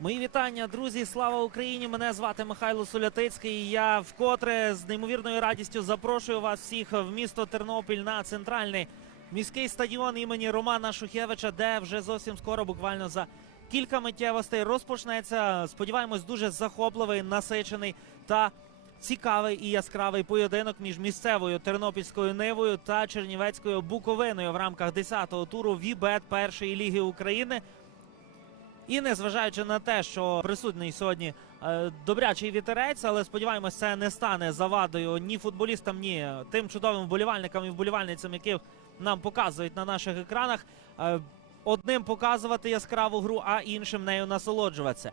Мої вітання, друзі! Слава Україні! Мене звати Михайло Солятицький. і Я вкотре з неймовірною радістю запрошую вас всіх в місто Тернопіль на центральний міський стадіон імені Романа Шухевича, де вже зовсім скоро, буквально за кілька миттєвостей, розпочнеться. Сподіваємось, дуже захопливий, насичений та цікавий і яскравий поєдинок між місцевою тернопільською нивою та чернівецькою буковиною в рамках 10-го туру Вібет першої ліги України. І незважаючи на те, що присутній сьогодні е, добрячий вітерець, але сподіваємось, це не стане завадою ні футболістам, ні тим чудовим вболівальникам і вболівальницям, яких нам показують на наших екранах. Е, одним показувати яскраву гру, а іншим нею насолоджуватися.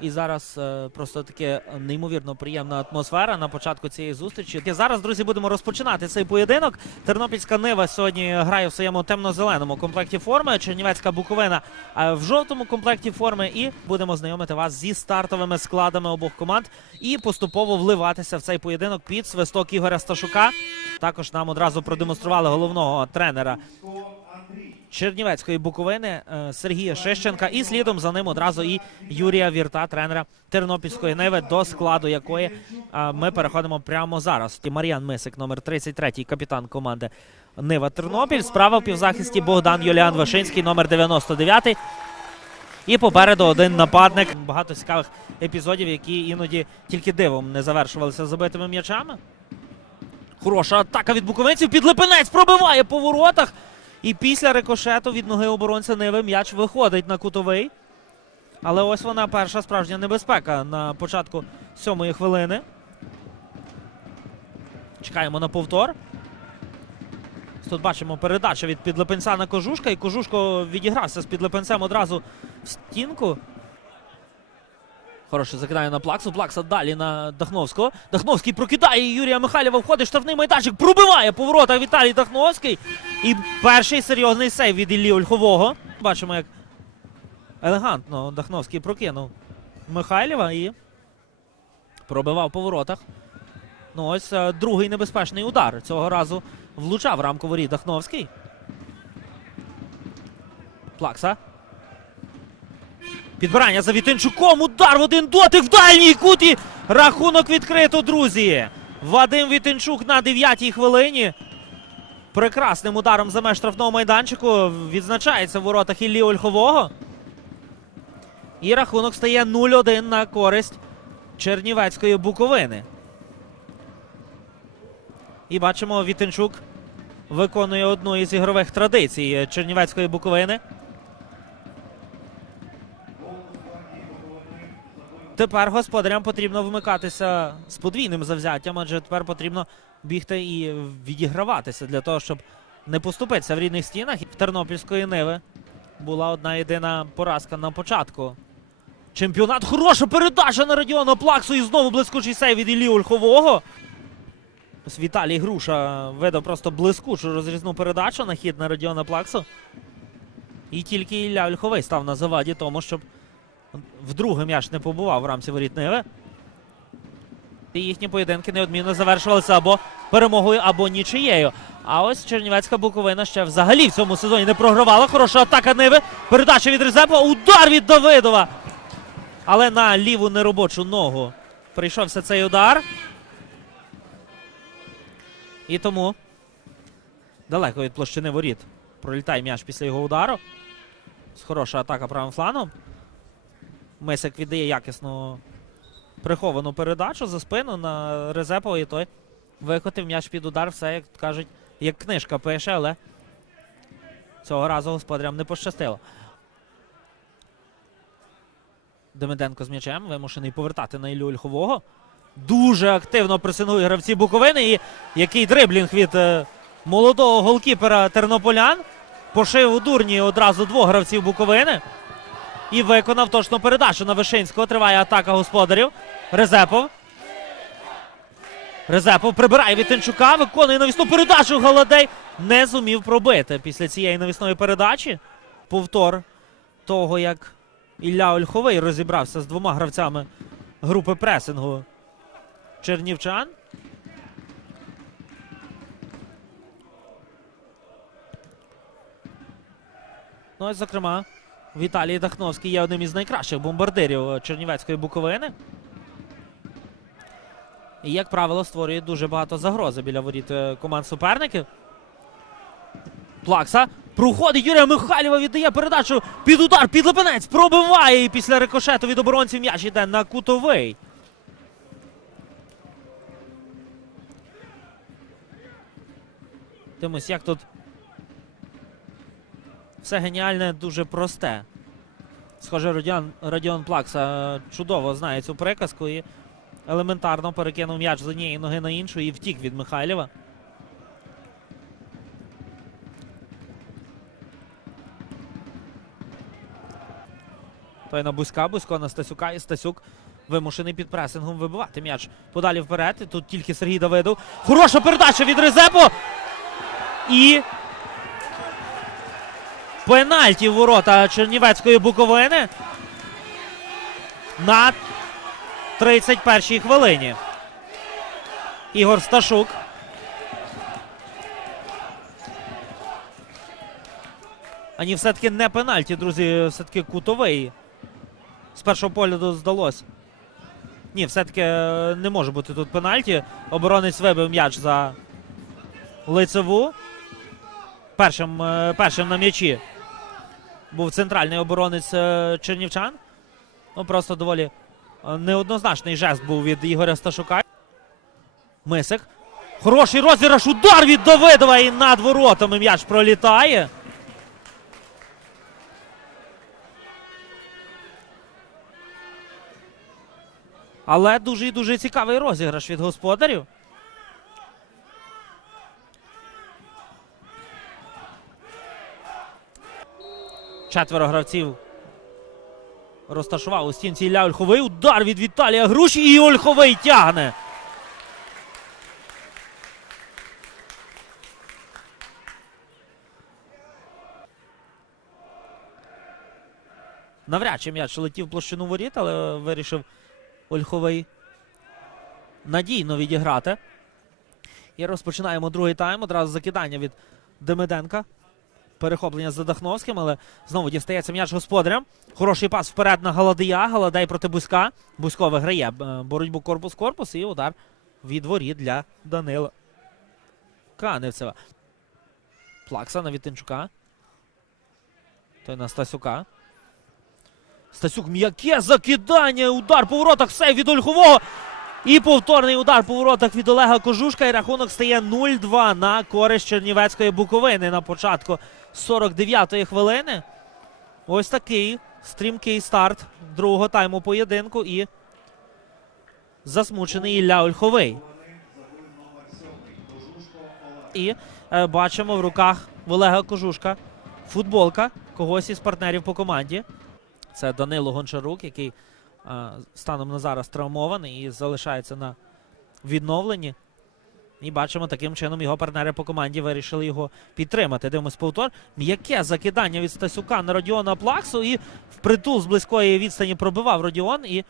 І зараз е, просто таке неймовірно приємна атмосфера на початку цієї зустрічі. І зараз, друзі, будемо розпочинати цей поєдинок. Тернопільська Нива сьогодні грає в своєму темно-зеленому комплекті форми. Чернівецька Буковина е, в жовтому комплекті форми. І будемо знайомити вас зі стартовими складами обох команд і поступово вливатися в цей поєдинок під свисток Ігоря Сташука. Також нам одразу продемонстрували головного тренера Чернівецької Буковини е, Сергія Шищенка. І слідом за ним одразу і Юрія Вірта, тренера Тернопільської Ниви, до складу якої ми переходимо прямо зараз. Мар'ян Мисик, номер 33, капітан команди Нива Тернопіль. Справа в півзахисті Богдан Юліан Вишинський, номер 99. І попереду один нападник. Багато цікавих епізодів, які іноді тільки дивом не завершувалися забитими м'ячами. Хороша атака від буковинців. Підлипинець пробиває по воротах. І після рикошету від ноги оборонця Ниви м'яч виходить на кутовий. Але ось вона перша справжня небезпека на початку сьомої хвилини. Чекаємо на повтор. Тут бачимо передача від підлепенця на кожушка, і кожушко відігрався з підлепенцем одразу в стінку. Хороше закидає на Плаксу. Плакса далі на Дахновського. Дахновський прокидає Юрія Михайлєва. Входить штрафний майданчик. Пробиває по воротах Віталій Дахновський. І перший серйозний сейв від Іллі Ольхового. Бачимо, як елегантно Дахновський прокинув Михайлєва і пробивав по воротах. Ну, ось е, другий небезпечний удар. Цього разу влучав рамку воріт Дахновський. Плакса. Підбирання за Вітинчуком. Удар в один дотик в дальній куті. Рахунок відкрито, друзі. Вадим Вітинчук на 9-й хвилині. Прекрасним ударом за меж штрафного майданчику відзначається в воротах Іллі Ольхового. І рахунок стає 0-1 на користь Чернівецької Буковини. І бачимо, Вітинчук виконує одну із ігрових традицій Чернівецької Буковини. Тепер господарям потрібно вмикатися з подвійним завзяттям, адже тепер потрібно бігти і відіграватися для того, щоб не поступитися в рідних стінах. В Тернопільської Ниви була одна єдина поразка на початку. Чемпіонат. Хороша передача на Радіона Плаксу і знову блискучий сейв від Іллі Ольхового. Ось Віталій Груша видав просто блискучу розрізну передачу на хід на Радіона Плаксу. І тільки Ілля Ольховий став на заваді тому, щоб вдруге м'яч не побував в рамці воріт Ниви. І їхні поєдинки неодмінно завершувалися або перемогою, або нічиєю. А ось Чернівецька Буковина ще взагалі в цьому сезоні не програвала. Хороша атака Ниви. Передача від Резепа. Удар від Давидова. Але на ліву неробочу ногу прийшовся цей удар. І тому далеко від площини воріт пролітає м'яч після його удару. Хороша атака правим фланом. Мисик віддає якісну приховану передачу за спину на Резепова і той викотив м'яч під удар. Все, як кажуть, як книжка пише, але цього разу господарям не пощастило. Демиденко з м'ячем вимушений повертати на Іллю Ольхового. Дуже активно пресингують гравці Буковини. І який дриблінг від е, молодого голкіпера Тернополян. Пошив у дурні одразу двох гравців Буковини. І виконав точно передачу на Вишинського. Триває атака господарів. Резепов. Резепов прибирає від Тинчука, виконує навісну передачу. Голодей не зумів пробити після цієї навісної передачі. Повтор того, як Ілля Ольховий розібрався з двома гравцями групи пресингу чернівчан. Ну і, зокрема, Віталій Дахновський є одним із найкращих бомбардирів е, Чернівецької Буковини. І, як правило, створює дуже багато загрози біля воріт е, команд суперників. Плакса проходить Юрія Михайлєва, віддає передачу під удар, під лепенець, пробиває і після рикошету від оборонців м'яч йде на кутовий. Дивимось, як тут все геніальне, дуже просте. Схоже, Родіон, Родіон Плакса е, чудово знає цю приказку і елементарно перекинув м'яч з однієї ноги на іншу і втік від Михайлєва. Той на Бузька, Бузько на Стасюка і Стасюк вимушений під пресингом вибивати м'яч подалі вперед. І тут тільки Сергій Давидов. Хороша передача від Резепо. І пенальті в ворота Чернівецької Буковини на 31-й хвилині. Ігор Сташук. А ні, все-таки не пенальті, друзі, все-таки кутовий. З першого погляду здалось. Ні, все-таки е, не може бути тут пенальті. Оборонець вибив м'яч за лицеву. Першим, е, першим на м'ячі був центральний оборонець е, Чернівчан. Ну, просто доволі е, неоднозначний жест був від Ігоря Сташука. Мисик. Хороший розіграш. Удар від Давидова і над воротами м'яч пролітає. Але дуже і дуже цікавий розіграш від господарів. Четверо гравців розташував у стінці Ілля Ольховий. Удар від Віталія Груші і Ольховий тягне. Навряд чи м'яч летів площину воріт, але вирішив Ольховий надійно відіграти. І розпочинаємо другий тайм. Одразу закидання від Демиденка. Перехоплення з Дахновським, але знову дістається м'яч господарям. Хороший пас вперед на Галадия. Галадей проти Бузька. Бузько виграє е, боротьбу корпус-корпус і удар від воріт для Данила Каневцева. Плакса на Вітинчука. Той на Стасюка. Стасюк м'яке закидання. Удар по воротах. Все від Ольхового. І повторний удар по воротах від Олега Кожушка. І рахунок стає 0-2 на користь Чернівецької Буковини на початку 49-ї хвилини. Ось такий стрімкий старт другого тайму поєдинку. І засмучений Ілля Ольховий. І е, бачимо в руках Олега Кожушка футболка когось із партнерів по команді. Це Данило Гончарук, який станом на зараз травмований і залишається на відновленні. І бачимо, таким чином його партнери по команді вирішили його підтримати. Дивимось повтор. М'яке закидання від Стасюка на Родіона Плаксу. І впритул з близької відстані пробивав Родіон. І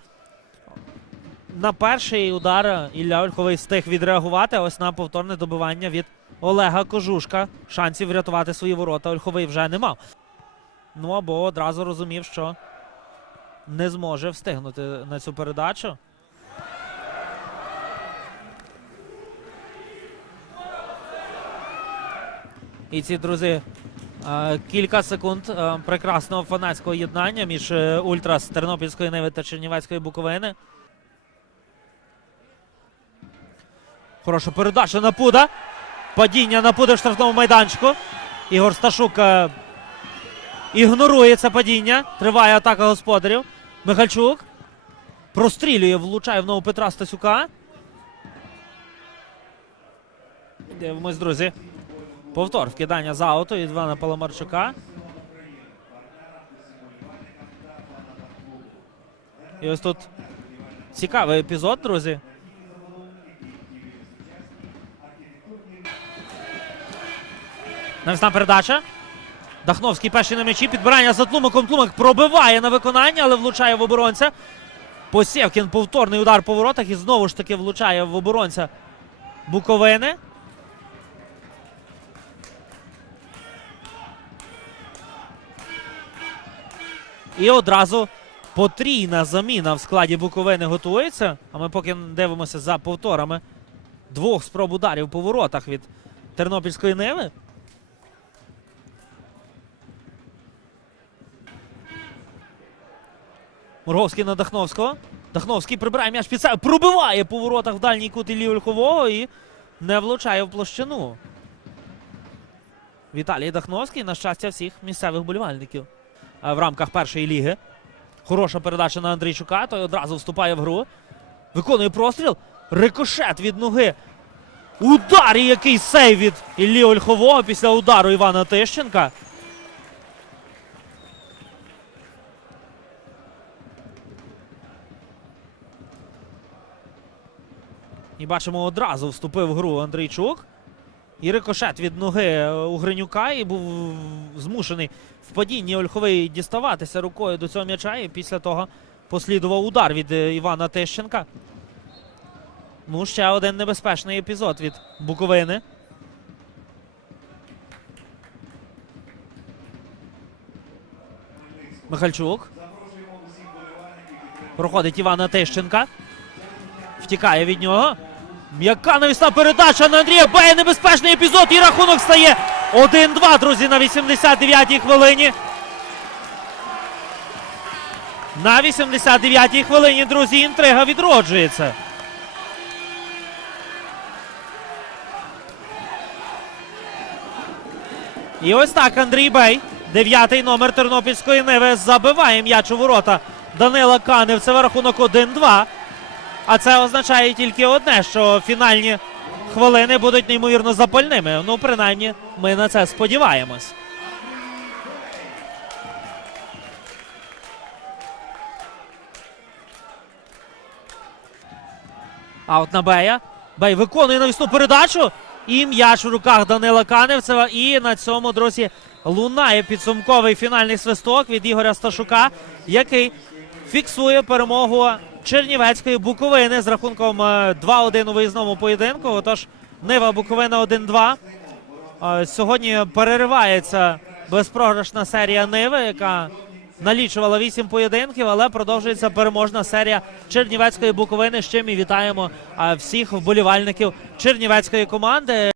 на перший удар Ілля Ольховий встиг відреагувати. Ось на повторне добивання від Олега Кожушка. Шансів врятувати свої ворота Ольховий вже не мав. Ну або одразу розумів, що не зможе встигнути на цю передачу. І ці друзі, е, кілька секунд е, прекрасного фанатського єднання між е, Ультра з Тернопільської Ниви та Чернівецької Буковини. Хороша передача на Пуда. Падіння на Пуда в штрафному майданчику. Ігор Сташук ігнорує це падіння. Триває атака господарів. Михальчук. Прострілює, влучає в ногу Петра Стасюка. Дивимось, друзі. Повтор вкидання за ауто від Івана Паламарчука. І ось тут цікавий епізод, друзі. Навісна передача. Дахновський перший на м'ячі. Підбирання за тлумаком. Тлумак пробиває на виконання, але влучає в оборонця. Посєвкін повторний удар по воротах і знову ж таки влучає в оборонця Буковини. І одразу потрійна заміна в складі Буковини готується. А ми поки дивимося за повторами двох спроб ударів по воротах від Тернопільської Ниви. Мурговський на Дахновського. Дахновський прибирає м'яч під себе, пробиває по воротах в дальній кут Іллі Ольхового і не влучає в площину. Віталій Дахновський, на щастя, всіх місцевих болівальників е, в рамках першої ліги. Хороша передача на Андрійчука, той одразу вступає в гру. Виконує простріл. Рикошет від ноги. Удар який сейв від Іллі Ольхового після удару Івана Тищенка. І бачимо, одразу вступив в гру Андрійчук. І рикошет від ноги е, Угринюка і був змушений в падінні Ольховий діставатися рукою до цього м'яча. І після того послідував удар від е, Івана Тищенка. Ну, ще один небезпечний епізод від Буковини. Михальчук. Проходить Івана Тищенка. Втікає від нього. М'яка навісна передача на Андрія Бея. Небезпечний епізод. І рахунок стає 1-2, друзі, на 89-й хвилині. На 89-й хвилині, друзі, інтрига відроджується. І ось так Андрій Бей, дев'ятий номер Тернопільської Ниви, забиває м'яч у ворота Данила Каневцева. Рахунок 1-2. А це означає тільки одне, що фінальні хвилини будуть неймовірно запальними. Ну, принаймні, ми на це сподіваємось. Аут на Бея. Бей виконує навісну передачу. І м'яч в руках Данила Каневцева. І на цьому, друзі, лунає підсумковий фінальний свисток від Ігоря Сташука, який фіксує перемогу Чернівецької Буковини з рахунком е, 2-1 у виїзному поєдинку. Отож, Нива Буковина 1-2. Е, Сьогодні переривається безпрограшна серія Ниви, яка налічувала 8 поєдинків, але продовжується переможна серія Чернівецької Буковини. З чим і вітаємо е, всіх вболівальників Чернівецької команди.